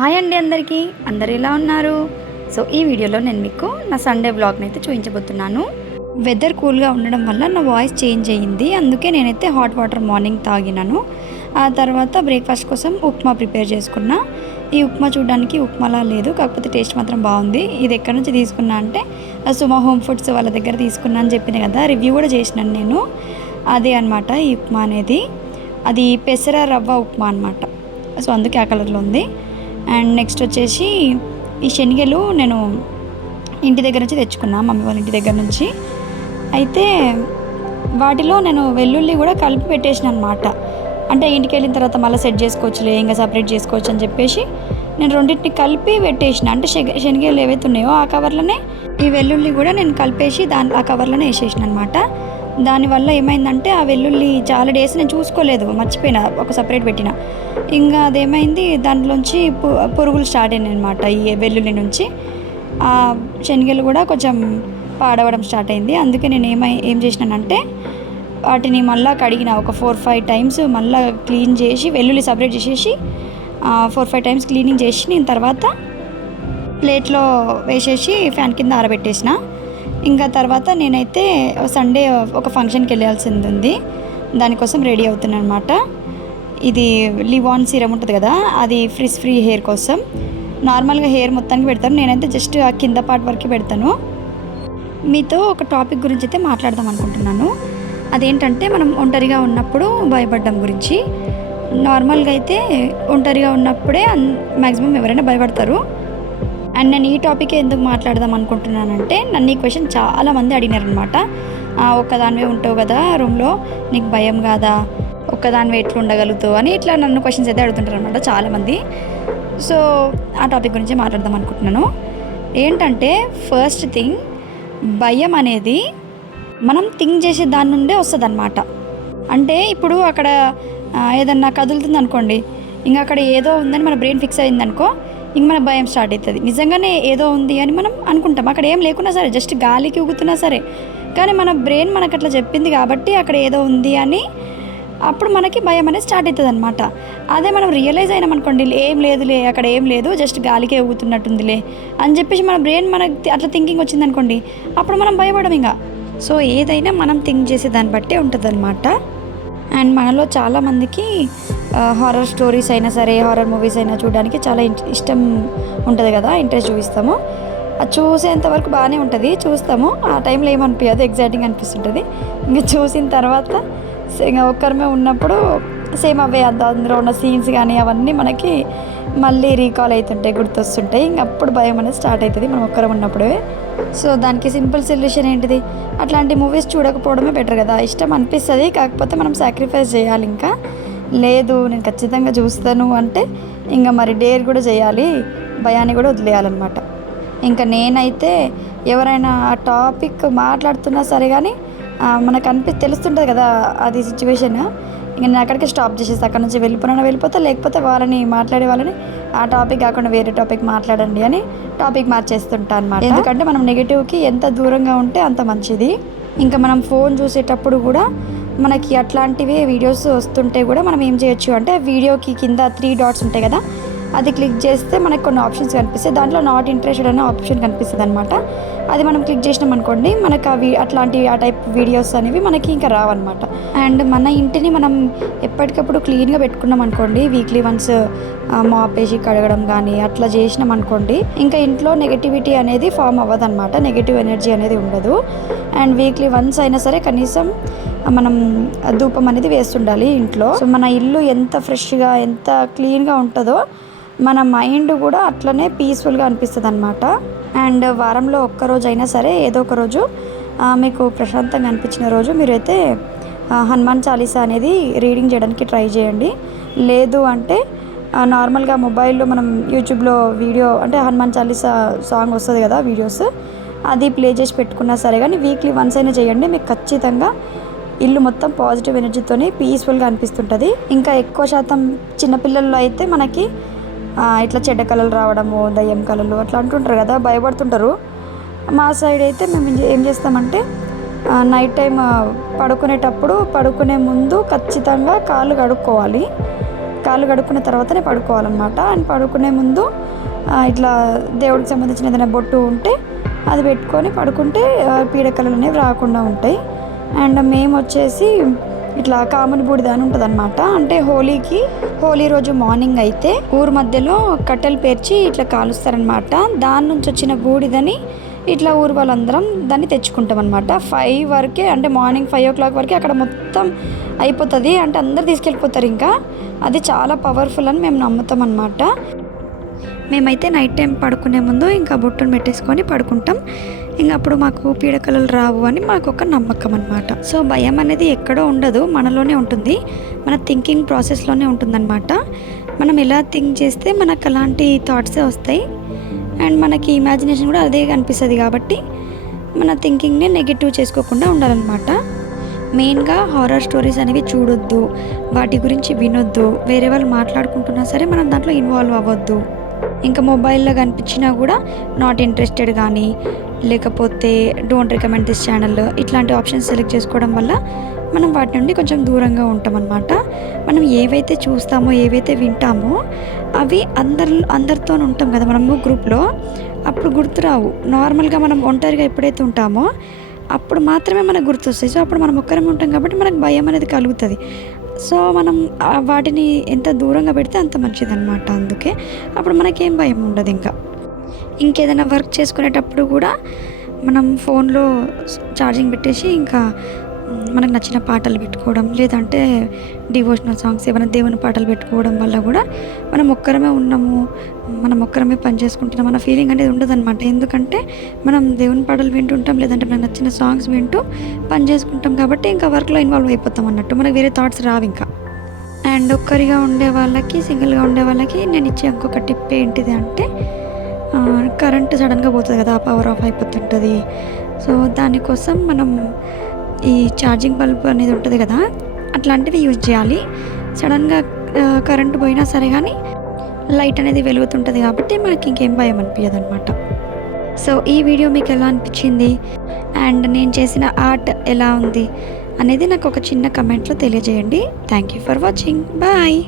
Hi అండి అందరికీ. అందరు ఎలా ఉన్నారు? సో ఈ వీడియోలో నేను మీకు నా సండే వ్లాగ్ని అయితే చూపించబోతున్నాను. వెదర్ కూల్గా ఉండడం వల్ల నా వాయిస్ చేంజ్ అయ్యింది. అందుకే నేనైతే హాట్ వాటర్ మార్నింగ్ తాగినాను. ఆ తర్వాత బ్రేక్ఫాస్ట్ కోసం ఉప్మా ప్రిపేర్ చేసుకున్నా. ఈ ఉప్మా చూడడానికి ఉప్మాలా లేదు, కాకపోతే టేస్ట్ మాత్రం బాగుంది. ఇది ఎక్కడి నుంచి తీసుకున్నా అంటే సుమా హోమ్ ఫుడ్స్ వాళ్ళ దగ్గర తీసుకున్నా అని చెప్పిన కదా, రివ్యూ కూడా చేసినాను నేను. అదే అనమాట ఈ ఉప్మా అనేది. అది పెసర రవ్వ ఉప్మా అనమాట. సో అందుకే ఆ కలర్లో ఉంది. అండ్ నెక్స్ట్ వచ్చేసి ఈ శనగలు నేను ఇంటి దగ్గర నుంచి తెచ్చుకున్నా, మమ్మీ వాళ్ళ ఇంటి దగ్గర నుంచి. అయితే వాటిలో నేను వెల్లుల్లి కూడా కలిపి పెట్టేసిన అనమాట. అంటే ఇంటికి వెళ్ళిన తర్వాత మళ్ళీ సెట్ చేసుకోవచ్చులే, ఇంకా సపరేట్ చేసుకోవచ్చు అని చెప్పేసి నేను రెండింటిని కలిపి పెట్టేసిన. అంటే శనగలు ఏవైతే ఉన్నాయో ఆ కవర్లోనే ఈ వెల్లుల్లి కూడా నేను కలిపేసి ఆ కవర్లోనే వేసేసిన అనమాట. దానివల్ల ఏమైందంటే ఆ వెల్లుల్లి చాలా డేస్ నేను చూసుకోలేదు, మర్చిపోయినా, ఒక సపరేట్ పెట్టిన. ఇంకా అదేమైంది, దాంట్లోంచి పురుగులు స్టార్ట్ అయినాయి అనమాట. ఈ వెల్లుల్లి నుంచి ఆ శనగలు కూడా కొంచెం పాడవడం స్టార్ట్ అయింది. అందుకే నేను ఏం చేసినానంటే వాటిని మళ్ళీ కడిగిన ఒక 4-5 టైమ్స్ మళ్ళీ క్లీన్ చేసి, వెల్లుల్లి సపరేట్ చేసేసి 4-5 టైమ్స్ క్లీనింగ్ చేసి నేను తర్వాత ప్లేట్లో వేసేసి ఫ్యాన్ కింద ఆరబెట్టేసిన. ఇంకా తర్వాత నేనైతే సండే ఒక ఫంక్షన్కి వెళ్ళాల్సింది ఉంది, దానికోసం రెడీ అవుతున్నాను అనమాట. ఇది లివాన్ సీరం ఉంటుంది కదా, అది ఫ్రిజ్ ఫ్రీ హెయిర్ కోసం. నార్మల్గా హెయిర్ మొత్తానికి పెడతాను, నేనైతే జస్ట్ ఆ కింద పార్ట్ వరకు పెడతాను. మీతో ఒక టాపిక్ గురించి అయితే మాట్లాడదాం అనుకుంటున్నాను. అదేంటంటే మనం ఒంటరిగా ఉన్నప్పుడు భయపడడం గురించి. నార్మల్గా అయితే ఒంటరిగా ఉన్నప్పుడే మ్యాక్సిమం ఎవరైనా భయపడతారు. అండ్ నేను ఈ టాపిక్ ఎందుకు మాట్లాడదాం అనుకుంటున్నానంటే, నన్ను ఈ క్వశ్చన్ చాలామంది అడిగినారనమాట. ఒక్కదానివే ఉంటావు కదా రూమ్లో, నీకు భయం కాదా, ఒక్కదానివే ఎట్లా ఉండగలుగుతావు అని ఇట్లా నన్ను క్వశ్చన్స్ అయితే అడుగుతుంటారు అనమాట చాలామంది. సో ఆ టాపిక్ గురించి మాట్లాడదాం అనుకుంటున్నాను. ఏంటంటే ఫస్ట్ థింగ్, భయం అనేది మనం థింక్ చేసే దాని నుండే వస్తుంది అనమాట. అంటే ఇప్పుడు అక్కడ ఏదన్నా కదులుతుంది అనుకోండి, ఇంకా అక్కడ ఏదో ఉందని మన బ్రెయిన్ ఫిక్స్ అయింది అనుకో, ఇంక మన భయం స్టార్ట్ అవుతుంది. నిజంగానే ఏదో ఉంది అని మనం అనుకుంటాం, అక్కడ ఏం లేకున్నా సరే, జస్ట్ గాలికి ఊగుతున్నా సరే, కానీ మన బ్రెయిన్ మనకు అట్లా చెప్పింది కాబట్టి అక్కడ ఏదో ఉంది అని అప్పుడు మనకి భయం అనేది స్టార్ట్ అవుతుంది అనమాట. అదే మనం రియలైజ్ అయినామనుకోండి, ఏం లేదులే, అక్కడ ఏం లేదు, జస్ట్ గాలికే ఊగుతున్నట్టుందిలే అని చెప్పేసి మన బ్రెయిన్ మనకి అట్లా థింకింగ్ వచ్చిందనుకోండి, అప్పుడు మనం భయపడం ఇంకా. సో ఏదైనా మనం థింక్ చేసే దాన్ని బట్టే ఉంటుంది అనమాట. అండ్ మనలో చాలామందికి హారర్ స్టోరీస్ అయినా సరే, హారర్ మూవీస్ అయినా చూడడానికి చాలా ఇష్టం ఉంటుంది కదా, ఇంట్రెస్ట్ చూపిస్తాము. అది చూసేంతవరకు బాగానే ఉంటుంది, చూస్తాము. ఆ టైంలో ఏమనిపించదు, ఎగ్జైటింగ్ అనిపిస్తుంటుంది. ఇంకా చూసిన తర్వాత ఇంకా ఒక్కరమే ఉన్నప్పుడు సేమ్ అవే అందులో ఉన్న సీన్స్ కానీ అవన్నీ మనకి మళ్ళీ రీకాల్ అవుతుంటాయి, గుర్తొస్తుంటాయి. ఇంక అప్పుడు భయం అనేది స్టార్ట్ అవుతుంది మనం ఒక్కరం ఉన్నప్పుడే. సో దానికి సింపుల్ సొల్యూషన్ ఏంటిది, అట్లాంటి మూవీస్ చూడకపోవడమే బెటర్ కదా. ఇష్టం అనిపిస్తుంది, కాకపోతే మనం సాక్రిఫైస్ చేయాలి. ఇంకా లేదు నేను ఖచ్చితంగా చూస్తాను అంటే ఇంకా మరి డేర్ కూడా చేయాలి, భయాన్ని కూడా వదిలేయాలన్నమాట. ఇంకా నేనైతే ఎవరైనా ఆ టాపిక్ మాట్లాడుతున్నా సరే కానీ మనకు తెలుస్తుంటుంది కదా అది సిచ్యువేషన్, ఇంకా నేను అక్కడికి స్టాప్ చేసేసి అక్కడ నుంచి వెళ్ళిపోతా, లేకపోతే మాట్లాడే వాళ్ళని ఆ టాపిక్ కాకుండా వేరే టాపిక్ మాట్లాడండి అని టాపిక్ మార్చేస్తుంటా అనమాట. ఎందుకంటే మనం నెగిటివ్కి ఎంత దూరంగా ఉంటే అంత మంచిది. ఇంకా మనం ఫోన్ చూసేటప్పుడు కూడా మనకి అట్లాంటివి వీడియోస్ వస్తుంటే కూడా మనం ఏం చేయొచ్చు అంటే, వీడియోకి కింద 3 డాట్స్ ఉంటాయి కదా, అది క్లిక్ చేస్తే మనకు కొన్ని ఆప్షన్స్ కనిపిస్తాయి. దాంట్లో నాట్ ఇంట్రెస్టెడ్ అనే ఆప్షన్ కనిపిస్తుంది అనమాట. అది మనం క్లిక్ చేసినాం అనుకోండి, మనకు ఆ టైప్ వీడియోస్ అనేవి మనకి ఇంకా రావన్నమాట. అండ్ మన ఇంటిని మనం ఎప్పటికప్పుడు క్లీన్గా పెట్టుకున్నాం అనుకోండి, వీక్లీ వన్స్ మాప్ వేసి కడగడం కానీ అట్లా చేసినాం అనుకోండి, ఇంకా ఇంట్లో నెగిటివిటీ అనేది ఫామ్ అవ్వదన్నమాట, నెగిటివ్ ఎనర్జీ అనేది ఉండదు. అండ్ వీక్లీ వన్స్ అయినా సరే కనీసం మనం ధూపం అనేది వేస్తుండాలి ఇంట్లో. సో మన ఇల్లు ఎంత ఫ్రెష్గా ఎంత క్లీన్గా ఉంటుందో మన మైండ్ కూడా అట్లనే పీస్ఫుల్గా అనిపిస్తుంది అనమాట. అండ్ వారంలో ఒక్కరోజు అయినా సరే, ఏదో ఒక రోజు మీకు ప్రశాంతంగా అనిపించిన రోజు మీరైతే హనుమాన్ చాలీసా అనేది రీడింగ్ చేయడానికి ట్రై చేయండి. లేదు అంటే నార్మల్గా మొబైల్లో మనం యూట్యూబ్లో వీడియో అంటే హనుమాన్ చాలీసా సాంగ్ వస్తుంది కదా వీడియోస్, అది ప్లే చేసి పెట్టుకున్నా సరే కానీ వీక్లీ వన్స్ అయినా చేయండి. మీకు ఖచ్చితంగా ఇల్లు మొత్తం పాజిటివ్ ఎనర్జీతోనే పీస్ఫుల్గా అనిపిస్తుంటుంది. ఇంకా ఎక్కువ శాతం చిన్నపిల్లల్లో అయితే మనకి ఇట్లా చెడ్డ కళలు రావడము, దయ్యం కళలు అట్లా అంటుంటారు కదా, భయపడుతుంటారు. మా సైడ్ అయితే మేము ఏం చేస్తామంటే నైట్ టైం పడుకునేటప్పుడు పడుకునే ముందు ఖచ్చితంగా కాళ్ళు కడుక్కోవాలి. కాళ్ళు కడుక్కున్న తర్వాతనే పడుకోవాలన్నమాట. అండ్ పడుకునే ముందు ఇట్లా దేవుడికి సంబంధించిన ఏదైనా బొట్టు ఉంటే అది పెట్టుకొని పడుకుంటే పీడకలలు అనేవి రాకుండా ఉంటాయి. అండ్ మేము వచ్చేసి ఇట్లా కామన్ బూడిద అని ఉంటుంది అనమాట. అంటే హోలీ రోజు మార్నింగ్ అయితే ఊరు మధ్యలో కట్టెలు పేర్చి ఇట్లా కాలుస్తారనమాట. దాని నుంచి వచ్చిన బూడిదని ఇట్లా ఊరు వాళ్ళందరం దాన్ని తెచ్చుకుంటాం అనమాట. 5 వరకే, అంటే మార్నింగ్ 5 o'clock వరకే అక్కడ మొత్తం అయిపోతుంది. అంటే అందరు తీసుకెళ్ళిపోతారు. ఇంకా అది చాలా పవర్ఫుల్ అని మేము నమ్ముతాం అనమాట. మేమైతే నైట్ టైం పడుకునే ముందు ఇంకా బొట్టును పెట్టేసుకొని పడుకుంటాం. ఇంకా అప్పుడు మాకు పీడకలలు రావు అని మాకు ఒక నమ్మకం అనమాట. సో భయం అనేది ఎక్కడో ఉండదు, మనలోనే ఉంటుంది, మన థింకింగ్ ప్రాసెస్లోనే ఉంటుందన్నమాట. మనం ఎలా థింక్ చేస్తే మనకు అలాంటి థాట్సే వస్తాయి. అండ్ మనకి ఇమాజినేషన్ కూడా అదే కనిపిస్తుంది. కాబట్టి మన థింకింగ్ని నెగిటివ్ చేసుకోకుండా ఉండాలన్నమాట. మెయిన్గా హారర్ స్టోరీస్ అనేవి చూడొద్దు, వాటి గురించి వినొద్దు. వేరే వాళ్ళు మాట్లాడుకుంటున్నా సరే మనం దాంట్లో ఇన్వాల్వ్ అవ్వద్దు. ఇంకా మొబైల్లో కనిపించినా కూడా నాట్ ఇంట్రెస్టెడ్ కానీ, లేకపోతే డోంట్ రికమెండ్ దిస్ ఛానల్, ఇట్లాంటి ఆప్షన్స్ సెలెక్ట్ చేసుకోవడం వల్ల మనం వాటి నుండి కొంచెం దూరంగా ఉంటాం అన్నమాట. మనం ఏవైతే చూస్తామో, ఏవైతే వింటామో అవి అందరితో ఉంటాం కదా మనము గ్రూప్లో, అప్పుడు గుర్తురావు. నార్మల్గా మనం ఒంటరిగా ఎప్పుడైతే ఉంటామో అప్పుడు మాత్రమే మనకు గుర్తొస్తాయి. సో అప్పుడు మనం ఒక్కరమే ఉంటాం కాబట్టి మనకు భయం అనేది కలుగుతుంది. సో మనం వాటిని ఎంత దూరంగా పెడితే అంత మంచిదన్నమాట. అందుకే అప్పుడు మనకేం భయం ఉండదు. ఇంకేదైనా వర్క్ చేసుకునేటప్పుడు కూడా మనం ఫోన్లో ఛార్జింగ్ పెట్టేసి ఇంకా మనకు నచ్చిన పాటలు పెట్టుకోవడం, లేదంటే డివోషనల్ సాంగ్స్ ఏమైనా దేవుని పాటలు పెట్టుకోవడం వల్ల కూడా మనం ఒక్కరమే ఉన్నాము, మనం ఒక్కరమే పని చేసుకుంటున్నాం అన్న ఫీలింగ్ అనేది ఉండదన్నమాట. ఎందుకంటే మనం దేవుని పాటలు వింటుంటాం, లేదంటే మనకు నచ్చిన సాంగ్స్ వింటూ పని చేసుకుంటాం. కాబట్టి ఇంకా వర్క్లో ఇన్వాల్వ్ అయిపోతాం అన్నట్టు, మనకు వేరే థాట్స్ రావు ఇంకా. అండ్ ఒక్కరిగా ఉండే వాళ్ళకి, సింగిల్గా ఉండే వాళ్ళకి నేను ఇచ్చే ఇంకొక టిప్ ఏంటిది అంటే, కరెంటు సడన్గా పోతుంది కదా, పవర్ ఆఫ్ అయిపోతుంటుంది. సో దానికోసం మనం ఈ ఛార్జింగ్ బల్బ్ అనేది ఉంటుంది కదా, అట్లాంటివి యూజ్ చేయాలి. సడన్గా కరెంటు పోయినా సరే కానీ లైట్ అనేది వెలుగుతుంటుంది కాబట్టి మనకి ఇంకేం భయం అనిపించదు అనమాట. సో ఈ వీడియో మీకు ఎలా అనిపించింది, అండ్ నేను చేసిన ఆర్ట్ ఎలా ఉంది అనేది నాకు ఒక చిన్న కమెంట్లో తెలియజేయండి. Thank you for watching. Bye.